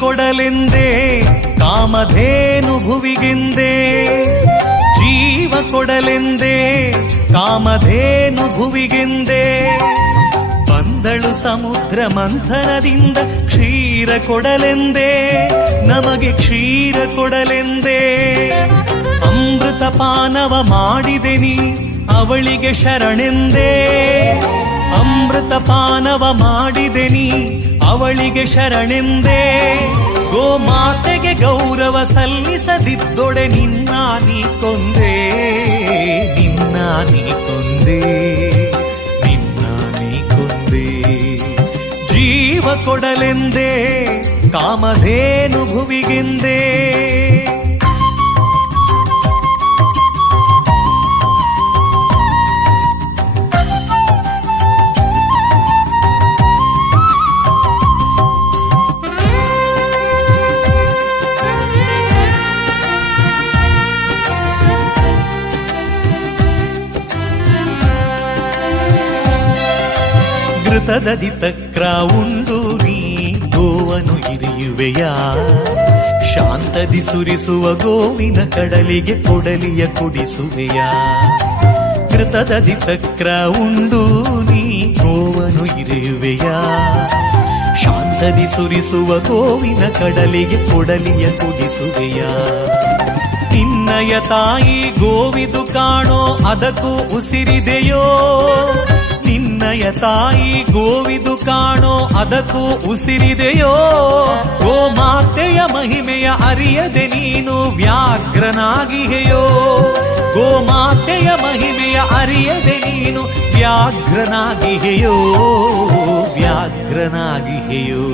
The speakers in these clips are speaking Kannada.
ಕೊಡಲೆಂದೇ ಕಾಮಧೇನು ಭುವಿಗೆಂದೇ, ಜೀವ ಕೊಡಲೆಂದೇ ಕಾಮಧೇನು ಭುವಿಗೆಂದೇ. ಬಂದಳು ಸಮುದ್ರ ಮಂಥನದಿಂದ ಕ್ಷೀರ ಕೊಡಲೆಂದೇ, ನಮಗೆ ಕ್ಷೀರ ಕೊಡಲೆಂದೇ. ಅಮೃತ ಪಾನವ ಮಾಡಿದೆ ನೀ ಅವಳಿಗೆ ಶರಣೆಂದೇ, ಅಮೃತ ಪಾನವ ಮಾಡಿದೆ ನೀ ಅವಳಿಗೆ ಶರಣೆಂದೇ. ಗೋಮಾತೆಗೆ ಗೌರವ ಸಲ್ಲಿಸದಿದ್ದೊಡೆ ನಿನ್ನ ನೀ ಕೊಂದೆ, ನಿನ್ನ ನೀ ಕೊಂದೆ, ನಿನ್ನ ನೀ ಕೊಂದೆ. ಜೀವ ಕೊಡಲೆಂದೇ ಕಾಮಧೇನು ಭುವಿಗೆಂದೇ. ಘೃತದದಿ ತಕ್ರ ಉಂಡು ನೀ ಗೋವನು ಇರಿಯುವೆಯ, ಶಾಂತದಿ ಸುರಿಸುವ ಗೋವಿನ ಕಡಲಿಗೆ ಕೊಡಲಿಯ ಕುಡಿಸುವೆಯ. ಘೃತದದಿ ತಕ್ರ ಉಂಡು ನೀ ಗೋವನು ಇರಿಯುವೆಯ, ಶಾಂತದಿ ಸುರಿಸುವ ಗೋವಿನ ಕಡಲಿಗೆ ಕೊಡಲಿಯ ಕುಡಿಸುವೆಯ. ನಿನ್ನಯ ತಾಯಿ ಗೋವಿದು ಕಾಣೋ ಅದಕ್ಕೂ ಉಸಿರಿದೆಯೋ, ನಿನ್ನಯ ತಾಯಿ ಗೋವಿದು ಕಾಣೋ ಅದಕ್ಕೂ ಉಸಿರಿದೆಯೋ. ಗೋಮಾತೆಯ ಮಹಿಮೆಯ ಅರಿಯದೆ ನೀನು ವ್ಯಾಘ್ರನಾಗಿಹೆಯೋ, ಗೋಮಾತೆಯ ಮಹಿಮೆಯ ಅರಿಯದೆ ನೀನು ವ್ಯಾಘ್ರನಾಗಿಹೆಯೋ, ವ್ಯಾಘ್ರನಾಗಿಹೆಯೋ.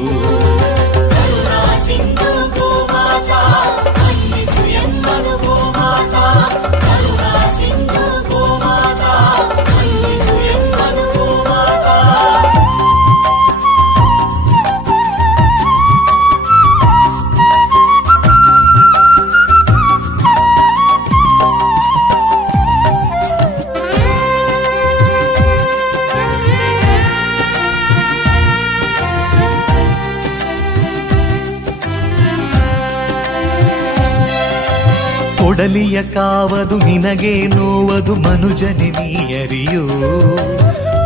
ಕೊಡಲಿಯ ಕಾವದು ನಿನಗೆ ನೋವದು ಮನುಜನೆ ನೀಯರಿಯೋ,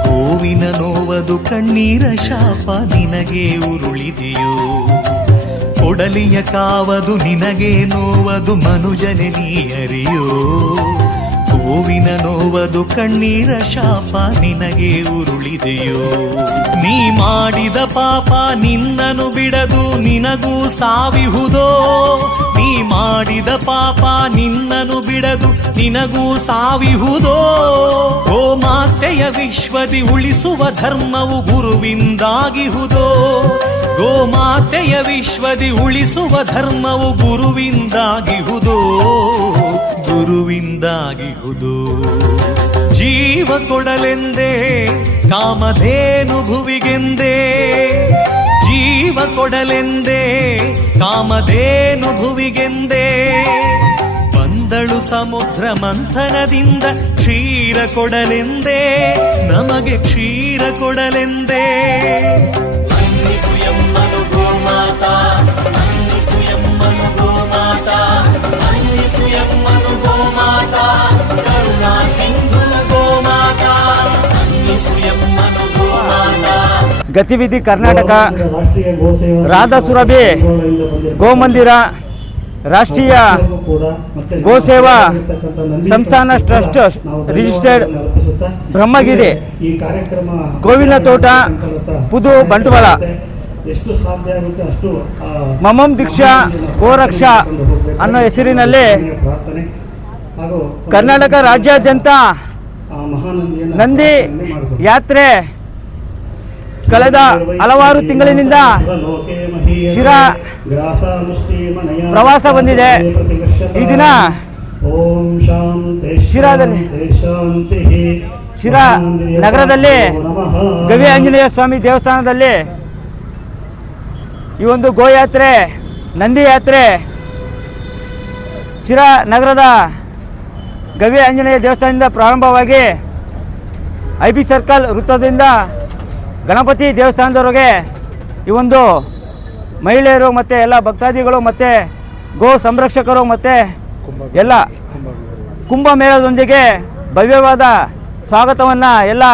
ಗೋವಿನ ನೋವದು ಕಣ್ಣೀರ ಶಾಪ ನಿನಗೆ ಉರುಳಿದೆಯೋ. ಕೊಡಲಿಯ ಕಾವದು ನಿನಗೆ ನೋವದು ಮನುಜನೆ ನೀಯರಿಯೋ, ಗೋವಿನ ನೋವದು ಕಣ್ಣೀರ ಶಾಪ ನಿನಗೆ ಉರುಳಿದೆಯೋ. ನೀ ಮಾಡಿದ ಪಾಪ ನಿನ್ನನು ಬಿಡದು ನಿನಗೂ ಸಾವಿಹುದೋ, ನೀ ಮಾಡಿದ ಪಾಪ ನಿನ್ನನು ಬಿಡದು ನಿನಗೂ ಸಾವಿಹುದೋ. ಗೋಮಾತೆಯ ವಿಶ್ವದಿ ಉಳಿಸುವ ಧರ್ಮವು ಗುರುವಿಂದಾಗಿಹುದೋ, ಗೋಮಾತೆಯ ವಿಶ್ವದಿ ಉಳಿಸುವ ಧರ್ಮವು ಗುರುವಿಂದಾಗಿಹುದೋ, ಗುರುವಿಂದಾಗಿಹುದೋ. ಜೀವ ಕೊಡಲೆಂದೇ ಕಾಮಧೇನು ಭುವಿಗೆಂದೇ, ಜೀವ ಕೊಡಲೆಂದೇ ಕಾಮಧೇನು ಭುವಿಗೆಂದೇ. ಬಂದಳು ಸಮುದ್ರ ಮಂಥನದಿಂದ ಕ್ಷೀರ ಕೊಡಲೆಂದೇ, ನಮಗೆ ಕ್ಷೀರ ಕೊಡಲೆಂದೇ. ಮನ್ನಿಸು ಎಮ್ಮನು ಗೋಮಾತಾ, ಮನ್ನಿಸು ಎಮ್ಮನು ಗೋಮಾತಾ, ಮನ್ನಿಸು ಎಮ್ಮನು ಗೋಮಾತಾ, ಕರುಣಾ ಸಿಂಧು ಗೋಮಾತಾ, ಮನ್ನಿಸು ಎಮ್ಮನು ಗೋಮಾತಾ. ಗತಿವಿಧಿ ಕರ್ನಾಟಕ ರಾಧಾ ಸುರಭಿ ಗೋಮಂದಿರ ರಾಷ್ಟ್ರೀಯ ಗೋಸೇವಾ ಸಂಸ್ಥಾನ ಟ್ರಸ್ಟ್ ರಿಜಿಸ್ಟರ್ಡ್ ಬ್ರಹ್ಮಗಿರಿ ಗೋವಿನ ತೋಟ ಪುದು ಬಂಟ್ವಾಳ ಮಮಂ ದೀಕ್ಷಾ ಗೋರಕ್ಷಾ ಅನ್ನೋ ಹೆಸರಿನಲ್ಲಿ ಕರ್ನಾಟಕ ರಾಜ್ಯಾದ್ಯಂತ ನಂದಿ ಯಾತ್ರೆ ಕಳೆದ ಹಲವಾರು ತಿಂಗಳಿನಿಂದ ಶಿರಾ ಪ್ರವಾಸ ಬಂದಿದೆ. ಈ ದಿನ ಶಿರಾ ನಗರದಲ್ಲಿ ಗವಿ ಆಂಜನೇಯ ಸ್ವಾಮಿ ದೇವಸ್ಥಾನದಲ್ಲಿ ಈ ಒಂದು ಗೋಯಾತ್ರೆ ನಂದಿ ಯಾತ್ರೆ ಶಿರಾ ನಗರದ ಗವಿ ಆಂಜನೇಯ ದೇವಸ್ಥಾನದಿಂದ ಪ್ರಾರಂಭವಾಗಿ ಐಬಿ ಸರ್ಕಲ್ ವೃತ್ತದಿಂದ ಗಣಪತಿ ದೇವಸ್ಥಾನದವರೆಗೆ ಈ ಒಂದು ಮಹಿಳೆಯರು ಮತ್ತು ಎಲ್ಲ ಭಕ್ತಾದಿಗಳು ಮತ್ತು ಗೋ ಸಂರಕ್ಷಕರು ಮತ್ತು ಎಲ್ಲ ಕುಂಭಮೇಳದೊಂದಿಗೆ ಭವ್ಯವಾದ ಸ್ವಾಗತವನ್ನು ಎಲ್ಲ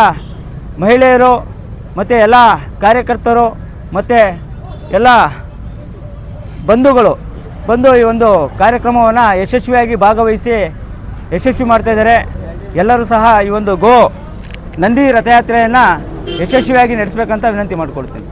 ಮಹಿಳೆಯರು ಮತ್ತು ಎಲ್ಲ ಕಾರ್ಯಕರ್ತರು ಮತ್ತು ಎಲ್ಲ ಬಂಧುಗಳು ಬಂದು ಈ ಒಂದು ಕಾರ್ಯಕ್ರಮವನ್ನು ಯಶಸ್ವಿಯಾಗಿ ಭಾಗವಹಿಸಿ ಯಶಸ್ವಿ ಮಾಡ್ತಾಯಿದ್ದಾರೆ. ಎಲ್ಲರೂ ಸಹ ಈ ಒಂದು ನಂದಿ ರಥಯಾತ್ರೆಯನ್ನು ಯಶಸ್ವಿಯಾಗಿ ನಡೆಸಬೇಕಂತ ವಿನಂತಿ ಮಾಡಿಕೊಳ್ತೀನಿ.